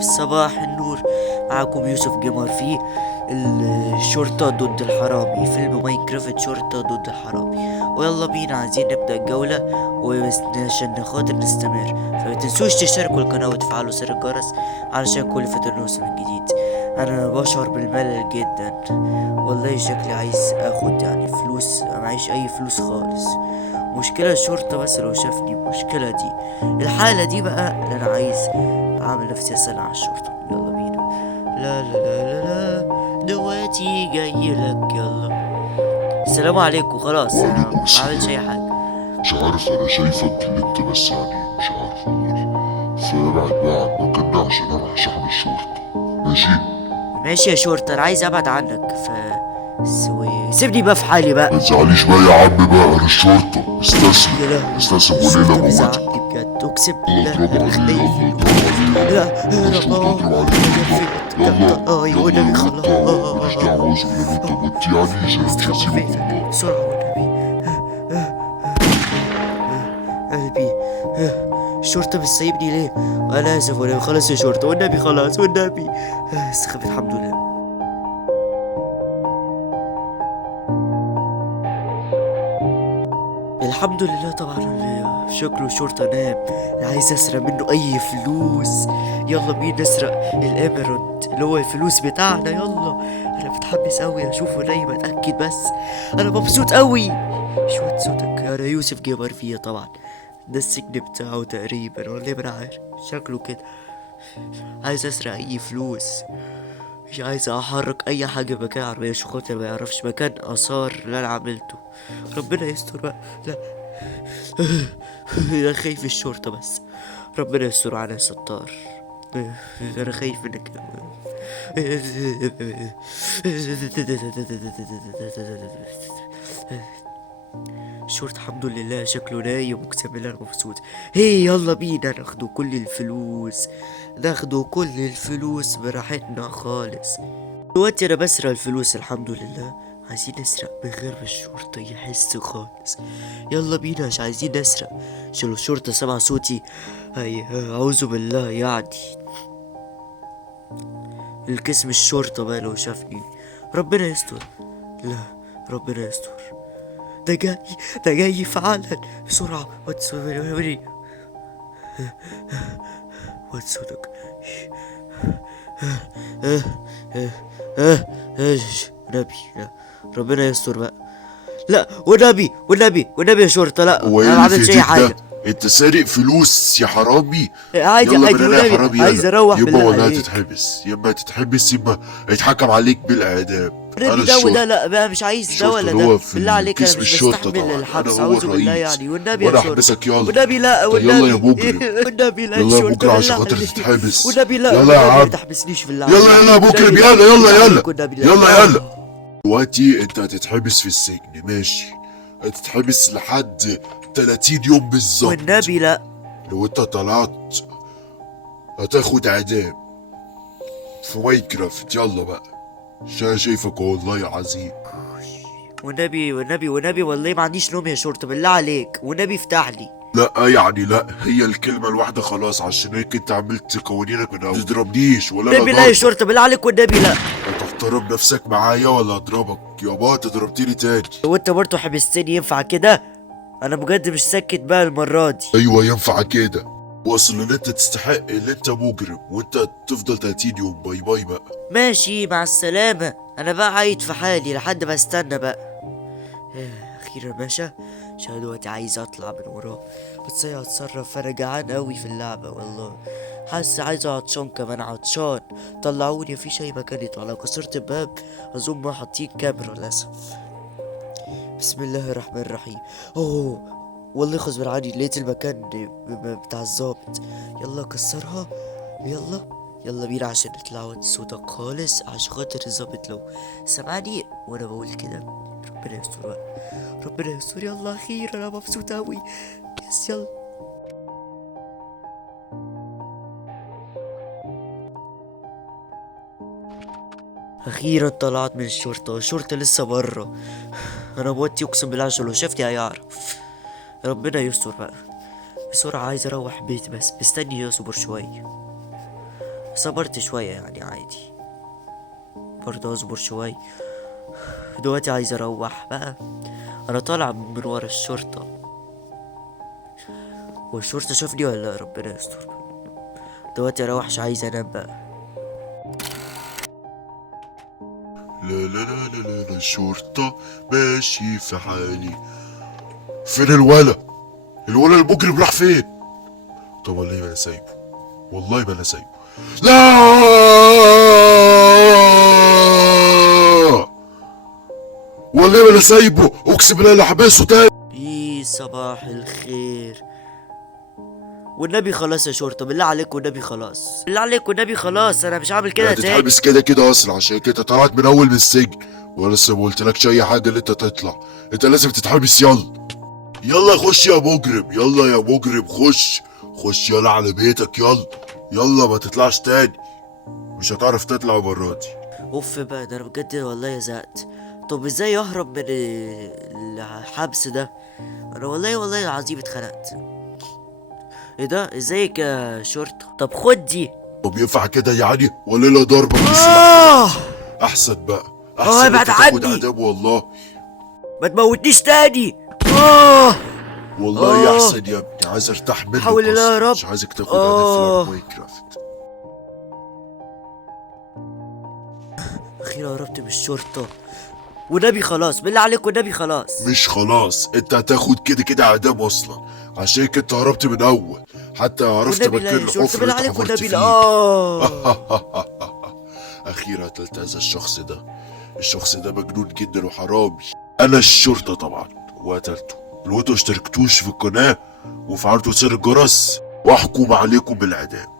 شباب، صباح النور. معكم يوسف جيمر في الشرطة ضد الحرامي، فيلم ماينكرافت شرطة ضد الحرامي. ويلا بينا، عايزين نبدأ الجولة عشان خاطر نستمر. فما تنسوش تشتركوا القناة وتفعلوا زر الجرس علشان كل فترة نوصل من جديد. أنا بشعر بالملل جدا، والله شكلي عايز اخد فلوس، معيش اي فلوس خالص. مشكلة الشرطة بس لو شافني، المشكلة دي الحالة دي بقى اللي انا عايز اعمل نفسي اسأل على الشرطة. يلا بينا. لا لا لا لا لا، دلوقتي جاي لك، يلا. السلام عليكم. خلاص انا وعليكم ما عملتش اي السلام. حاجة. مش عارف، انا شايفك اللي انت بس مش عارف فابعد بقى عن مكاننا عشان اروح شحن الشرطة. ماشي. ماشي يا شرطة، انا عايز ابعد عنك سيبني بقى في حالي بقى. ما تزعليش بقى يا عم بقى، انا الشرطة. استسلم. يا لهوي، استسلم وليلة الشرطة موتك. بيزعقني بجد، اقسم يلا بالله اضرب انا عليه، خايف يلا منه. اضرب عليه، لا يلا. يا انا الشرطة رب، اضرب عليه، انا يلا. فقت. يلا اي يلا والنبي لو خلاص. انت ماليش دعوة، عاوز لو انت مت يعني عشان مش استخبى هسيبك فين والله. بسرعة والنبي. قلبي. الشرطة مش سايبني ليه؟ انا اسف والنبي، خلاص يا شرطة والنبي، خلاص والنبي. استخبى الحمد لله. الحمد لله طبعا. شكله شرطة نام. أنا عايز اسرق منه اي فلوس. يلا بينا نسرق الاميرالد اللي هو الفلوس بتاعنا، يلا. انا متحمس اوي اشوفه نايم، اتاكد بس. انا مبسوط اوي. شوية صوتك، انا يوسف جيمر فيه طبعا. ده السجن بتاعه تقريبا، ولا إيه؟ ما انا عارف شكله كده. عايز اسرق اي فلوس، مش عايز احرك اي حاجه مكان عربيه عشان خاطر ما يعرفش مكان اثار اللي انا عملته. ربنا يستر بقى. لا. انا خايف الشرطة بس. ربنا يستر على ستار. انا خايف منك. الشرطة الحمد لله شكله نايم، اقسم بالله انا مبسوط. هي يلا بينا ناخدوا كل الفلوس، ناخدوا كل الفلوس براحتنا خالص. دلوقتي انا بسرق الفلوس الحمد لله. عايزين نسرق من غير ما الشرطة يحس خالص. يلا بينا، مش عايزين نسرق عشان لو الشرطة سمع صوتي هي اعوذ بالله القسم الشرطة بقى لو شافني. ربنا يستر. لا، ربنا يستر. ده جاي، ده جاي فعلا. بسرعة وري واتسونك. نبي. ربنا يستر بقى. لا والنبي والنبي والنبي يا شرطة، لا هو ايه انا ما اللي في عملتش اي ايديك حاجة. ده؟ انت سارق فلوس يا حرامي. عادي يلا عادي من هنا يا والنبي، حرامي، عايز يلا. اروح يبا بالله ولا عليك. هتتحبس، يا هتتحبس يا هيتحكم عليك بالاعدام. والنبي انا ده وده، الشرطة. لا بقى مش عايز ده الشرطة ولا اللي ده، هو في بالله عليك انا القسم مش الشرطة بستحمل طبعا، انا الحبس، هو اعوذ بالله الرئيس. والنبي يا وانا شرطة. احبسك، يلا. والنبي لا، طيب يلا يا والنبي. مجرم. والنبي لا يا يلا يا شرطة، مجرم عشان بالله خاطر عليك. تتحبس. والنبي لا، يلا يا والنبي ما عم. تحبسنيش بالله عليك. يلا يلا يا والنبي مجرم، لا، يلا بالله يلا يلا. عليك والنبي لا. يلا يلا. دلوقتي انت هتتحبس في السجن، ماشي. هتتحبس لحد 30 يوم بالظبط. والنبي لا. لو انت طلعت هتاخد اعدام في ماينكرافت. يلا بقى عشان أنا شايفك والله عظيم. والنبي والنبي والنبي والله ما عنديش نوم يا شرطة، بالله عليك والنبي افتح لي. لا يعني لا، هي الكلمة الواحدة خلاص، عشان هيك انت عملت قوانينك من اول. ما تضربنيش ولا انا والنبي لا يا ضربك. شرطة، بالله عليك والنبي لا. هتحترم نفسك معايا ولا اضربك؟ يابا انت ضربتني تاني. لو انت برضه حبستني ينفع كده؟ انا بجد مش ساكت بقى المرة دي. ايوه ينفع كده. واصل ان انت تستحق، ان انت مجرم وانت تفضل 30 يوم. باي باي بقى. ماشي مع السلامة. انا بقى عايد في حالي لحد ما استنى بقى. اخيرا ماشى. عشان دلوقتي عايز اطلع من وراه، بس هي هتصرف. انا جعان قوي في اللعبة والله، حاسس عايز عطشان كمان عطشان. طلعوني، مفيش اي مكان يطلع. لو كسرت الباب اظن ما حاطين كاميرا للاسف. بسم الله الرحمن الرحيم. اوه والله غصب عني لقيت المكان بتاع الظابط. يلا كسرها، يلا. يلا بينا عشان نطلع صوتك خالص، عشان خاطر الظابط لو سمعني وانا بقول كده. ربنا يستر بقى، ربنا يستر. يلا اخيرا انا مبسوط اوي. يس يلا. اخيرا طلعت من الشرطة، الشرطة لسه برا. انا موتي اقسم بالله، عشان لو شافني هيعرف. ربنا يستر بقى. بسرعة عايز اروح بيت، بس مستني يصبر شوية. صبرت شوية يعني عادي، برضه اصبر شوية. دلوقتي عايز اروح بقى. انا طالع من ورا الشرطة، والشرطة شافني ولا لأ؟ ربنا يستر. دلوقتي اروح مش عايز انام بقى. لا لا لا لا لا لا، الشرطة ماشي في حالي. فين الولا؟ الولا المجرم راح فين؟ طب والله ما انا سايبه، والله ما انا سايبه. لا، والله ما انا سايبه، اقسم بالله لا حبسه تاني. ايه صباح الخير. والنبي خلاص يا شرطة، بالله عليك والنبي خلاص، بالله عليك والنبي خلاص، انا مش هعمل كده تاني. هتتحبس كده كده اصلا، عشان كده طلعت من اول من السجن، وانا لسه ما قلتلكش اي حاجه اللي انت تطلع. انت لازم تتحبس. يلا يلا خش يا مجرم، يلا يا مجرم خش، خش يلا على بيتك. يلا يلا ما تطلعش تاني، مش هتعرف تطلع المرة دي. اوف بقى، ده انا بجد والله زهقت. طب ازاي اهرب من الحبس ده؟ انا والله العظيم اتخنقت. ايه ده؟ ازيك يا شرطة؟ طب خد دي. طب ينفع كده يعني ولا لا ضربة بالسلاح؟ احسن بقى، احسن ابعد انت تاخد عني. عذاب والله. ما تموتنيش تاني. اه والله احسن يا ابني، عايز ارتاح منك حول الله يا أصلاً، رب. مش عايزك تاخد عذاب في ماينكرافت. اخيرا هربت من الشرطة، والنبي خلاص، بالله عليك والنبي خلاص. مش خلاص، انت هتاخد كده كده عذاب اصلا، عشان كده انت هربت من اول، حتى عرفت والنبي لا مكان يا شرطة، الحفر بالله اللي انت عليك حفرت والنبي لا. فيه. اخيرا قتلت هذا الشخص ده. الشخص ده مجنون جدا وحرامي. انا الشرطة طبعا وقتلته. لو انتوا اشتركتوش في القناة وفعلتوا زر الجرس، واحكم عليكم بالاعدام.